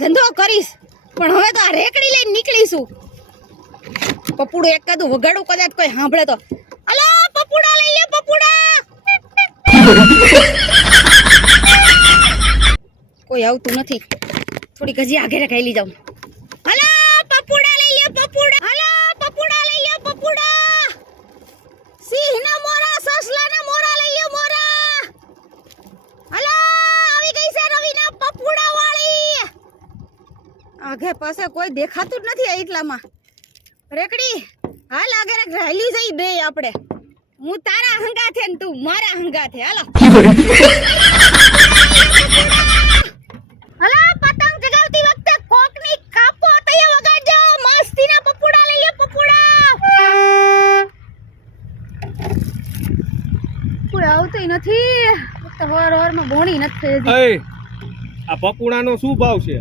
ધંધો કરીશ પણ હવે તો આ રેકડી લઈને નીકળીશું. પપુડો એકાદું વગાડું કદાચ કોઈ સાંભળે તો. અલા પપુડા લઈ લે પપુડા. કોઈ આવતું નથી. થોડીક હજી આગળ ખાઈ જાઉં. અલા પપુડા લઈ લે પપુડા. અલા પપુડા લઈ લે પપુડા. સિંહના મોરા સસલાના મોરા લઈ લે મોરા. અલા આવી ગઈ છે રવિના પપુડા વાળી. આગે પાસે કોઈ દેખાતું જ નથી એટલામાં. રેકડી હાલ આગળ રાયલી જઈ બે આપણે. હું તારા હંગાથે ને તું મારા હંગાથે. હાલો હલા પતંગ ચગાવતી વખતે કોકની કાપો તૈયાર વગાડજો. મસ્તીના પપુડા લઈ લે પપુડા. કોઈ આવતું નથી. તો હોર માં બોણી નથી થઈ. એ આ પપુડાનો શું ભાવ છે?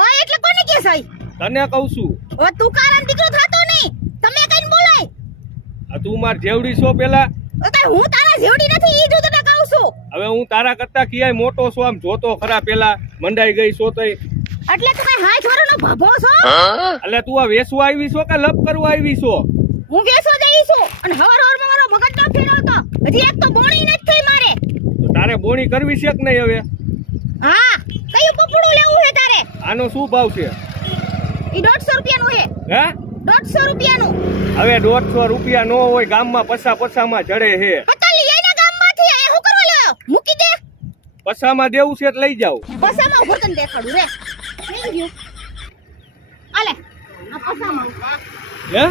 ઓય એટલે કોને કે સઈ? તને કહું છું. ઓ તું કારણ દીકરો થાતો નહીં. તમે કઈન બોલાય. આ તું માર જેવડી છો પેલા. ઓય હું તારા જેવડી નથી ઈ જો તને કહું છું. હવે હું તારા કરતા કિયાય મોટો છું. આમ જોતો ખરા પેલા મંડાઈ ગઈ છો તઈ. એટલે તું કઈ હાથ વરનો ભાભો છો? એટલે તું આ વેસવા આવી છો કે લપ કરવા આવી છો? હું વેસો જઈ છું અને હવાર માં મારો મગજ ના ફેરવતો. હજી એક તો બોણી નથી થઈ મારે. તો તારે બોણી કરવી છે કે નહીં હવે? હા કયું પપડું લેવું છે તારે? આનો શું ભાવ છે? ઈ 150 રૂપિયાનું છે. હે 150 રૂપિયાનું. હવે 150 રૂપિયા નો હોય. ગામમાં પસામાં જડે છે. પતાલી લઈને ગામમાંથી આ હું કરવા લ્યો? મૂકી દે. પસામાં દેવું છે એટલે લઈ જાવ. પસામાં ઉભો તને દેખાડું રે. લઈ ગયો. આલે આ પસામાં. હે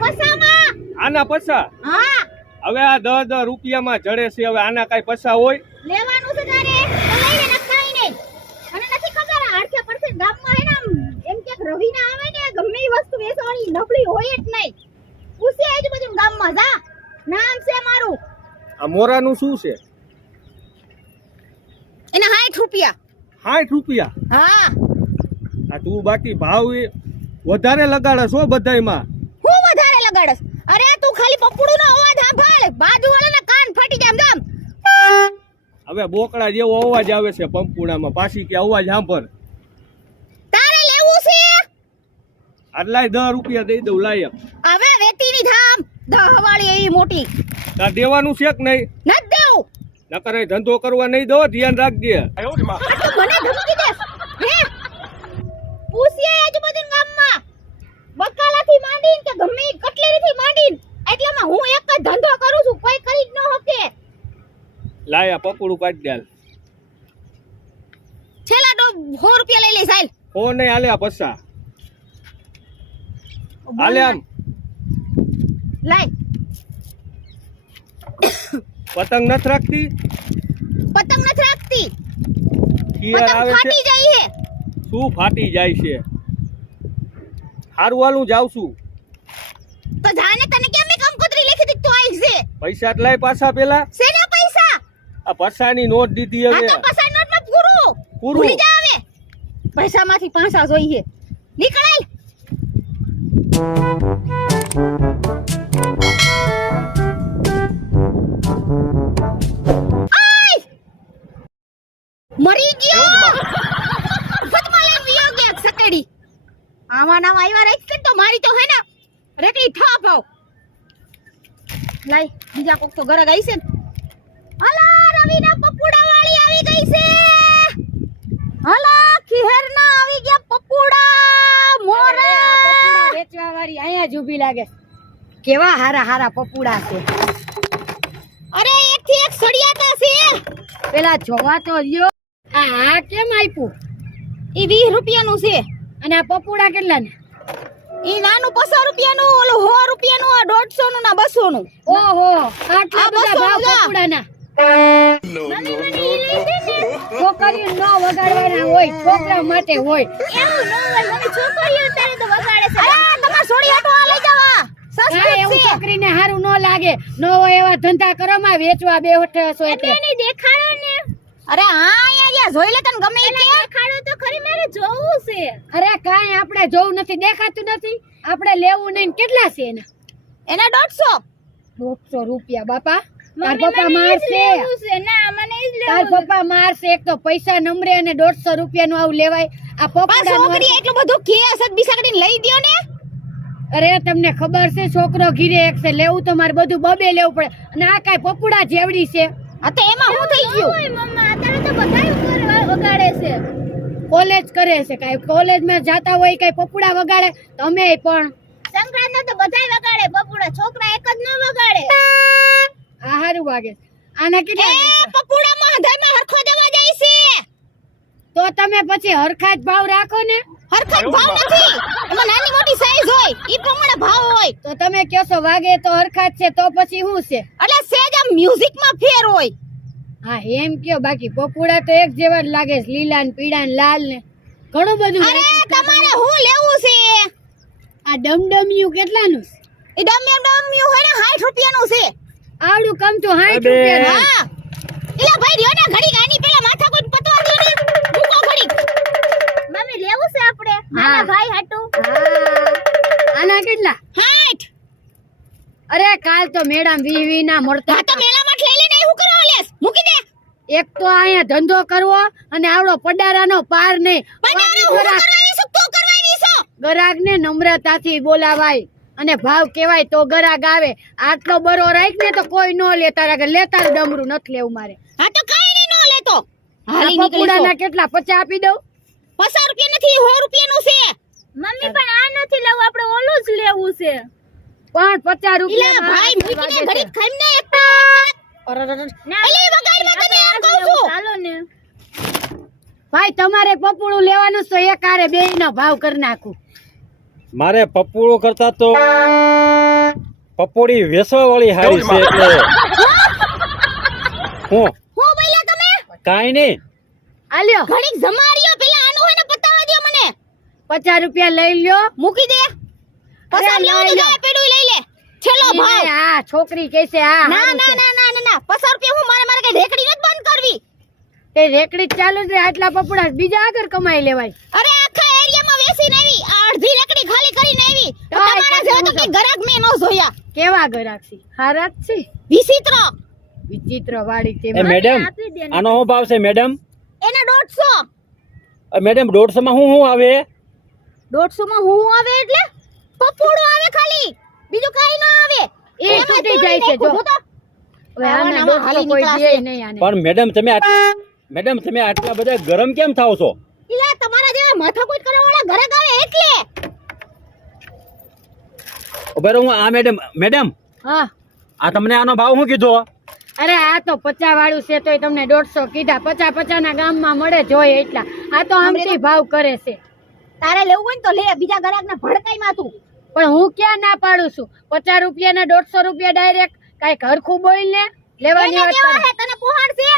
પસામાં. આના પસા? હા હવે આ 10 રૂપિયામાં જડે છે. હવે આના કઈ પસા હોય? લેવાનું છે તારે તો લઈ લે નખાઈ નહીં. અને નથી ખબર આડકે પડશે ગામમાં હે ને એમ કે રવિ ના આવે ને ગમે ઈ વસ્તુ વેચવાની નબળી હોય જ નહીં. પૂછે આજુબાજુ ગામમાં જા. નામ છે મારું. આ મોરાનું શું છે? એના 60 રૂપિયા. 60 રૂપિયા? હા આ તું બાકી ભાવ વધારે લગાડે છો બધાયમાં. હું વધારે લગાડસ? અરે તું ખાલી પપડું નો અવાજ સાંભળ. બાજુવાળાના કાન ફાટી જામ જામ. હવે બોકડા જેવો અવાજ આવે છે પંપુડામાં. પાછી કે અવાજ સાંભળ. તારે લેવું છે? આટલાય 10 રૂપિયા દઈ દઉં લાયક. હવે વેતીની ધામ 10 વાળી એવી મોટી. તાર દેવાનું છે કે નહીં? નત દેવું. નકર અહીં ધંધો કરવા નહીં દો. ધ્યાન રાખજે. આ તો મને ધમકી દેસ. હે પૂછીએ આજુબાજુ ગામમાં બકાલાથી માંડીને કે ગમે ઈ કટલેરીથી માંડીને એટલામાં હું એક જ ધંધો કરું છું. કોઈ કરી જ ન શકે. લાયા પકડું કાઢ દે. છેલ્લા તો 100 રૂપિયા લઈ લે સાઈલ. ઓ નહીં હાલે આ પસા. હાલે આમ. લાય પતંગ નથી રાખતી? પતંગ નથી રાખતી. ખીયર પતંગ આવે છે. ફાટી જાય છે. શું ફાટી જાય છે? હારું હાલું જાવ છું. તો જાને તને કેમ મેં કંકોત્રી લખી દીધી તો આઈ છે. પૈસા લાય પાછા પેલા. શેના પૈસા? આ પસાની નોટ દીધી આ હવે. તો પૈસા નોટ માં પૂરું. ભૂલી જા હવે. પૈસામાંથી પાછા જોઈએ. નીકળ. મરી ગયો. ફતમાં લઈને વિયો ગયા સકડી. આવા નામ આવ્યા રાખશે તો મારી તો હે ને રેકડી ઠાપ આવ. લાઈ બીજા કોક તો ગરગ આવી છે ને. હલા રવિના પપુડા વાળી આવી ગઈ છે. હલા ખીહેરના આવી ગયા પપુડા. મોરા પપુડા વેચવા વાળી અહીંયા જ ઊભી લાગે. કેવા હારા હારા પપુડા છે. અરે એક થી એક સડિયાતા છે. પેલા જોવા તો લ્યો. આ કેમ આપ્યું? ઈ 20 રૂપિયાનું છે. અને આ પપુડા કેટલા ને? ઈ નાનું 50 રૂપિયાનું, ઓલું 100 રૂપિયાનું, આ 150 નું ના 200 નું. ઓહો આટલા બધા ભાવ પપુડાના. છોકરીઓ નો વગાડવાના હોય, છોકરા માટે હોય. એવું ન હોય, મને છોકરીઓ અત્યારે તો વગાડે છે. અરે તમાર સોડી હાટો આ લઈ જાવા. હા, એવું છોકરીને હારું ન લાગે. નો હોય એવા ધંધા કરવામાં વેચવા બેઠો છો એટલે. એની દેખાડો ને. અરે હા અહીંયા જોઈ લે તને ગમે તે દેખાડો તો ખરી, મારે જોવું છે. અરે કાઈ આપણે જોવું નથી, દેખાતું નથી. આપણે લેવું નહીં. કેટલા છે એના? એના 150 રૂપિયા બાપા. તાર પપ્પા મારશે તાર પપ્પા મારશે. એક તો પૈસા નંબરે અને 150 રૂપિયાનું આવું લેવાય. આ પપ્પા છોકરી એટલું બધું કેસ બિસાડીને લઈ દ્યો ને. અરે તમને ખબર છે છોકરો ઘીરે એક છે, લેવું તો મારે બધું બબે લેવું પડે. અને આ કાંઈ પપુડા જેવડી છે. આ તો એમાં હું થઈ ગયું મમ્મા અત્યારે તો બધાય વગાડે છે. કોલેજ કરે છે, કાંઈ કોલેજમાં જાતા હોય કાંઈ પપુડા વગાડે. તમે પણ સંક્રાંતના તો બધાય વગાડે પપુડા, છોકરા એક જ ન વગાડે. આ હારું વાગે. આને કેટલા એ પપુડામાં હૃદયમાં હરખો જવા જાય છે. તો તમે પછી હરખા જ ભાવ રાખો ને. હરખો જ ભાવ નથી, એમાં નાની મોટી સાઈઝ હોય ઈ પ્રમાણે ભાવ હોય. તો તમે કહો છો વાગે તો હરખા જ છે, તો પછી શું છે? એટલે સેજ આમ મ્યુઝિકમાં ફેર હોય. હા એમ કયો. બાકી પપુડા તો એક જેવા જ લાગે છે, લીલા ને પીળા ને લાલ ને ઘણું બધું. અરે તમારે હું લેવું છે? આ ડમડમિયું કેટલાનું છે? એ ડમ્યું હે ને 60 રૂપિયાનું છે. આવડું કમ તો 60 રૂપિયા. હા એલા ભાઈ રહ્યો ને ઘડી ગાની પેલા માથા કોઈ પતવા દે ને. મૂકો ઘડી. મમ્મી લેવું છે આપણે નાના ભાઈ હાટુ. આના કેટલા? 60. અરે કાલ તો મેડમ 20 ના મળતા. હા તો મેળામાં લઈ લે ને હું કરવા લેસ મૂકી દે. એક તો અહીંયા ધંધો કરવો અને આવડો પડારાનો પાર નહીં. ગરાગ ને નમ્રતાથી બોલાવાય અને ભાવ કેવાય તો ગરાગ આવે. આટલો બરો રાખ ને તો કોઈ નો લે. તારા લેતા ડમરું નથી લેવું મારે. હા તો કાઈ નહીં નો લેતો. હાલી પપુડાના કેટલા 50 આપી દઉં? 50 રૂપિયા નથી 100 રૂપિયાનું છે. મમ્મી પણ આ નથી લેવું, આપણે ઓલું જ લેવું છે. પણ 50 રૂપિયા ઇલા ભાઈ મૂકીને ઘડી ખાઈને એક એલી વગાડમાં તને આ કહું છું. ચાલો ને ભાઈ તમારે પપુડું લેવાનું તો એક આરે બેયનો ભાવ કરી નાખું. મારે પપોડું કરતા તો પપોડી વેસવા વાળી હારી છે. એટલે હું બોલ્યા તમે? કાઈ નહીં. આલ્યો ઘડીક જમાડ્યો પેલા આનું હોય ને પતાવા દો મને. 50 રૂપિયા લઈ લ્યો. મૂકી દે. પસાર લેવો તો જાય પેડું લઈ લે. છેલ્લો ભાવ. આ છોકરી કહે છે આ ના ના ના ના ના 50 રૂપિયા હું મારે કઈ રેકડી નથી બંધ કરવી. તે રેકડી ચાલુ જ રહે. આટલા પપુડા બીજા આગળ કમાઈ લેવાય. અરે આખા એરિયામાં વેસીને આવી, આ અડધી રેકડી ખાલી કરીને આવી. તો તમારા જેવો તો કે ગરાક મે ન જોયા. કેવા ગરાક્ષી? હારા જ છે. વિચિત્ર વાળી છે. એ મેડમ આનો શું ભાવ છે મેડમ? એના 150. મેડમ 150 માં શું આવે? 150 માં હું આવે એટલે પપોડું આવે ખાલી, બીજું કાઈ ન આવે. એ તૂટી જાય છે જો. હવે આના ડોસો કોઈ દે નહીં આને. પણ મેડમ તમે આટલા બધા ગરમ કેમ થાવ છો? ઇલા તમારા જેવા માથાકૂટ કરવા વાળા ઘરે આવે એટલે. બરાબર હું આ મેડમ હા આ તમને આનો ભાવ શું કીધો? અરે આ તો 50 વાળું છે તોય તમને 150 કીધા. 50 ના ગામમાં મળે જોઈએ એટલા. આ તો આમથી ભાવ કરે છે. તારે લેવું હોય ને તો લે, બીજા ગ્રાહકને ભડકાઈ માં તું. પણ હું ક્યાં ના પાડું છું? 50 રૂપિયાના 150 રૂપિયા ડાયરેક્ટ. કાઈ હરખું બોલ ને લેવાની વાત કરે. તને પોહાડશે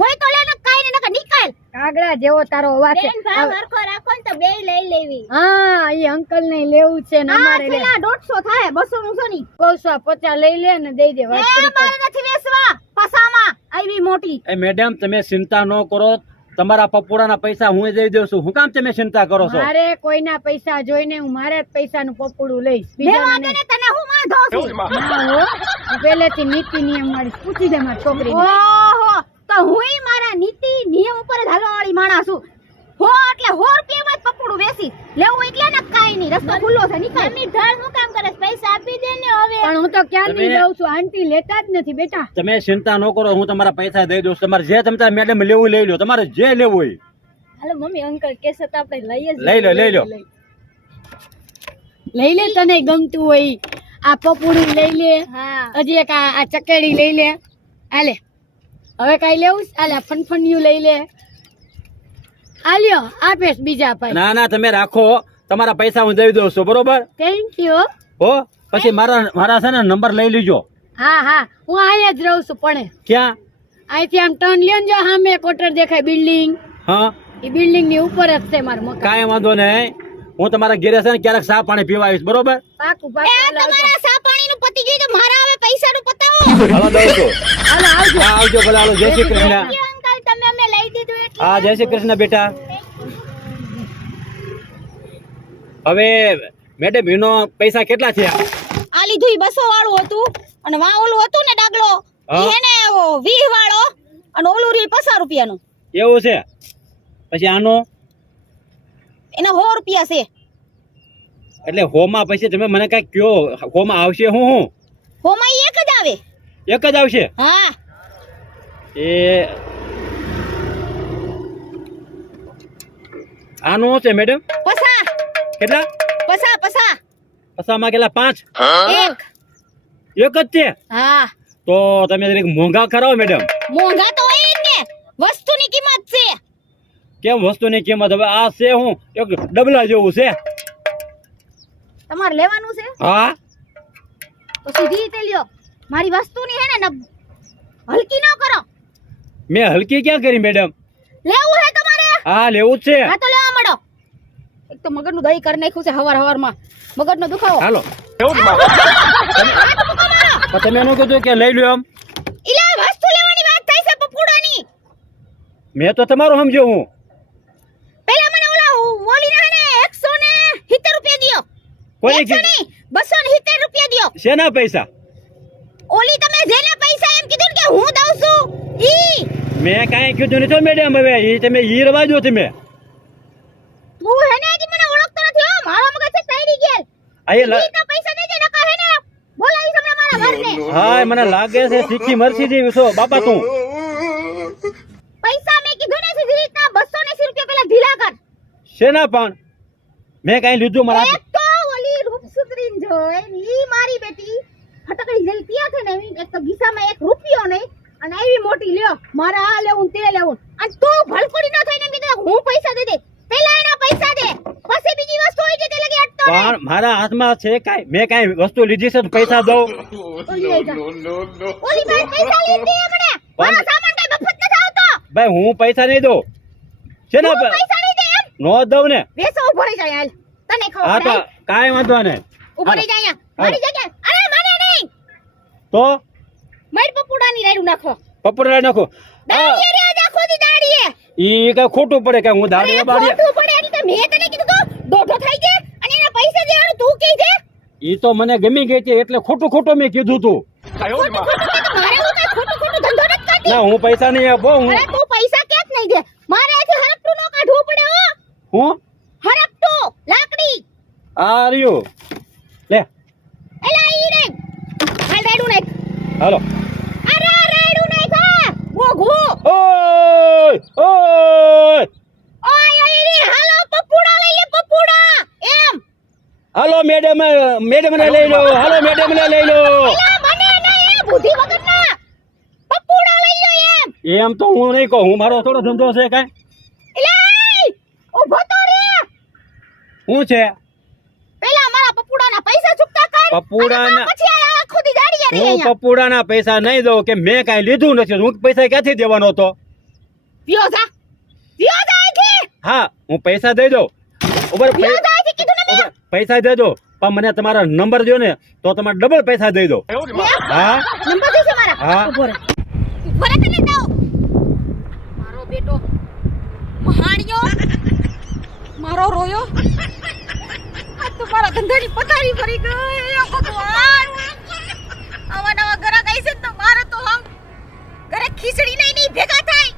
હોય તો લે ને, કાઈ ને નકર નીકળ. કાગડા જેવો તારો અવાજ છે. ભાવ હરખો રાખો ને તો બે લઈ લેવી. હા ઈ અંકલ ને લેવું છે ને અમારે લે. 150 થાય 200 નું સોની. 250 લઈ લે ને દઈ દે. વાત કરી મારે નથી વેસવા પસામાં આવી મોટી. એ મેડમ તમે ચિંતા ન કરો, તમારા પપોડાના પૈસા હું દઈ દઉં છું. હું કામ તમે ચિંતા કરો છો? મારે કોઈના પૈસા જોઈને હું મારે જ પૈસાનું પપોડું લઈશ. લેવા દે ને, તને હું વાંધો છે? ના હો, હું પહેલેથી નીતિ નિયમ વાળી પૂછી દે મારી છોકરીને. ઓહો, તો હુંય મારા નીતિ નિયમ ઉપર જ હાલવા વાળી માણસ છું. હો એટલે 100 રૂપિયામાં જ પપોડું વેસી લેવું એટલે ને કાઈ નહીં. રસ્તો ખુલ્લો છે, નીકળ. મમ્મી ધર હું કામ કરે? પૈસા આપી દે ને હવે. પણ હું તો ક્યારની જાઉં છું. આંટી લેતા જ નથી બેટા. તમે ચિંતા ન કરો, હું તમારા પૈસા દઈ દઉં છું. તમારે જે તમે મેડમ લેવું લઈ લો, તમારે જે લેવું હોય. હાલો મમ્મી, અંકલ કેસે તો આપણે લઈ જ લઈ લો લઈ લે. તને ગમતું હોય આ પપોડું લઈ લે. હા હજી એક આ ચકેડી લઈ લે. આલે હવે કઈ લેવું? આલે ફનફનિયું લઈ લે. આલ્યો આપેશ બીજા ભાઈ. ના તમે રાખો, તમારા પૈસા હું દઈ દઉં છું. બરોબર? Thank you. હો પછી મારા છે ને નંબર લઈ લીજો. હા હું અહીંયા જ રહું છું. પણ ક્યાં? અહીંથી આમ ટર્ન લ્યો ને, જો સામે કોટર દેખાય બિલ્ડિંગ, હા એ બિલ્ડિંગ ની ઉપર જ છે મારું મકાન. કાંઈ વાંધો નહીં. હું તમારા ઘરે છે ને ક્યારેક ચા પાણી પીવા આવીશ. બરોબર? પાકું તમારા સા પાણીનું પતી ગયું તો મારા હવે પૈસાનું પતાવો. હાલો દઉં છું. હાલો આવજો. હા આવજો. ભલે હાલો. જય શ્રી કૃષ્ણ. અંકલ તમે અમે લઈ દીધું એટલે. હા જય શ્રી કૃષ્ણ બેટા. હવે મેડમ એનો પૈસા કેટલા થયા? આ લીધું 200 વાળું હતું અને વા ઓલું હતું ને ડાગલો હા. ઈ હે ને 20 વાળો અને ઓલું રીલ 50 રૂપિયાનું. એવું છે પછી આનો એના 100 રૂપિયા છે. એટલે હોમાં પછી તમે મને કઈ કયો હોમાં આવશે હું હોમાં ઈ એક જ આવે. એક જ આવશે હા એ આનું શું છે મેડમ પસા કેટલા પસા પસામાં કેટલા 5 એક. એક જ છે હા તો તમે જરીક મોંઘા કરાવો મેડમ મોંઘા તો હોય જ ને, વસ્તુની કિંમત છે. કેમ વસ્તુની કિંમત હવે આ છે હું એક ડબલા જેવું છે તમારે લેવાનું છે હા તો સીધી રીતે લ્યો. મારી વસ્તુની હે ને હલકી ન કરો. મેં હલકી ક્યાં કરી મેડમ લેવું હે તમારે? હા લેવું જ છે હા તો લેવા મળો. એક તો મગજનું દહીં કરી નાખ્યું છે હવારમાં. મગજનો દુખાવો. હાલો પણ તમે એનું કીધું કે લઈ લો એમ ઇલા વસ્તુ લેવાની વાત થાય છે પપુડાની. મેં તો તમારું સમજ્યો હું પહેલા મને ઓલા ઓલીના હે ને 170 રૂપિયા દિયો. કોને 100 નહીં 270 રૂપિયા દિયો. શેના પૈસા ઓલી તમે જેના પૈસા એમ કીધું ને કે હું દઉં છું ઈ. મેં કાંઈ કીધું નથી મેડમ હવે ઈ તમે ઈ રવાજો તમે તું હે ને હજી મને ઓળખતો નથી હો. મારો મગજ છે તારી ગેલ. આયે ઈ તો પૈસા દેજે નકા હે ને બોલાવી તમને મારા ઘરને. હા મને લાગે છે શીખી મરસી જેવી છો બાપા તું પૈસા મેં કીધું ને સીધી રીતના 280 રૂપિયા પહેલા ઢીલા કર. શેના પણ મેં કાંઈ લીધું મારા એક તો ઓલી રૂપસુંદરીન જોઈ ઈ મારી બેટી ફટકડી જેવી ત્યાં છે ને એવી એક તો ગીસામાં 1 રૂપિયો નહીં અને એવી મોટી લ્યો મારે આ લેવું તે લેવું અને તું ભલકોડી ન થઈને એમ કીધું હું પૈસા દે પહેલા એના પૈસા દે પછી બીજી વસ્તુ હોય છે તે લગી અટતો નહીં. પણ મારા હાથમાં છે કાંઈ મેં કાંઈ વસ્તુ લીધી છે તો પૈસા દઉં ઓલી આઈ જા. ઓલી ભાઈ પૈસા લીધી મને મારો સામાન કઈ મફત નથી આવતો. ભાઈ હું પૈસા નહીં દઉં શેના તું પૈસા નહીં દે એમ નો દઉં ને વેસો ઉભો રહી જાય હાલ તને ખબર હા તો પડે કાંઈ વાંધો નહીં ઉભો રહી જાય અહીંયા મારી જગ્યાએ. અરે મને નહીં તો મારી પપુડાની રેડું નાખો. પપડા નાખો દાડીએ રે આજ આખો દી દાડીએ. ઈ કઈ ખોટું પડે કે હું દાડી બાડી ખોટું પડે એટલે તો મેં તને કીધું તો દોઢો થઈ જાય અને એના પૈસા દેવાનું તું કહી દે. ઈ તો મને ગમી ગઈ હતી એટલે ખોટું મેં કીધું તું ખોટું કે તો મારે હું કઈ ખોટું ધંધો નથી કરતી. ના હું પૈસા નહીં આપો હું અરે તું પૈસા ક્યાં જ નહીં દે. મારે આથી હરપટું નો કાઢવું પડે હો. હું હરપટું લાકડી આ રહ્યું લે એલા ઈ રે હાલ રેડું નાખ. હાલો અરે રેડું નાખ હા ગોગો. ઓય ઓય ઓય રે હાલો પપુડા લઈ લે પપુડા એમ. હાલો મેડમ ને લઈ લો હાલો મેડમ ને લઈ લો એલા મને નહીં બુદ્ધિ વગરના પપુડા લઈ લો એમ. એમ તો હું નહીં કહું હું મારો થોડો ધંધો છે કાંઈ એલા ઉભો તો રે. શું છે પેલા મારા પપુડાના પૈસા ચૂકતા કર. પપુડાના- અને પછી આ આખો દી દાડીએ રે હું અહીંયા. પપુડાના પૈસા નહીં દઉં કે મેં કાંઈ લીધું નથી હું પૈસા ક્યાંથી દેવાનો હતો વ્યો જા અહીંથી. હા હું પૈસા દઈ દઉં ઉપર વ્યો જા અહીંથી કીધું ને મેં. પૈસા દઈ દો પણ મને તમારા નંબર દો ને તો તમારે ડબલ પૈસા દઈ દો હા નંબર દેશે મારા. હા. ઉભો રે તને દઉં. મારો બેટો મહાણિયો મારો રોયો આ તો મારા ધંધાની પથારી ફરી ગઈ. એ ભગવાન આવા નવા ઘરા ગઈ છે તો મારો તો હમ ઘરે ખીચડી નહીં ભેગા થાય.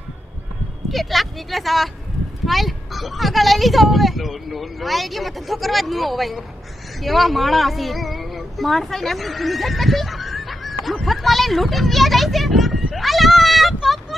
કેટલાક નીકળે છે આવા. હાલ આગળ લઈ લીધો હવે આ આઈડિયામાં ધંધો કરવા જ ન હોય. કેવા માણસ છે માણસાઈ નામની ચીજ જ નથી. મફતમાં લઈને લૂંટીને વ્યા જાય છે. અલા પપ્પુ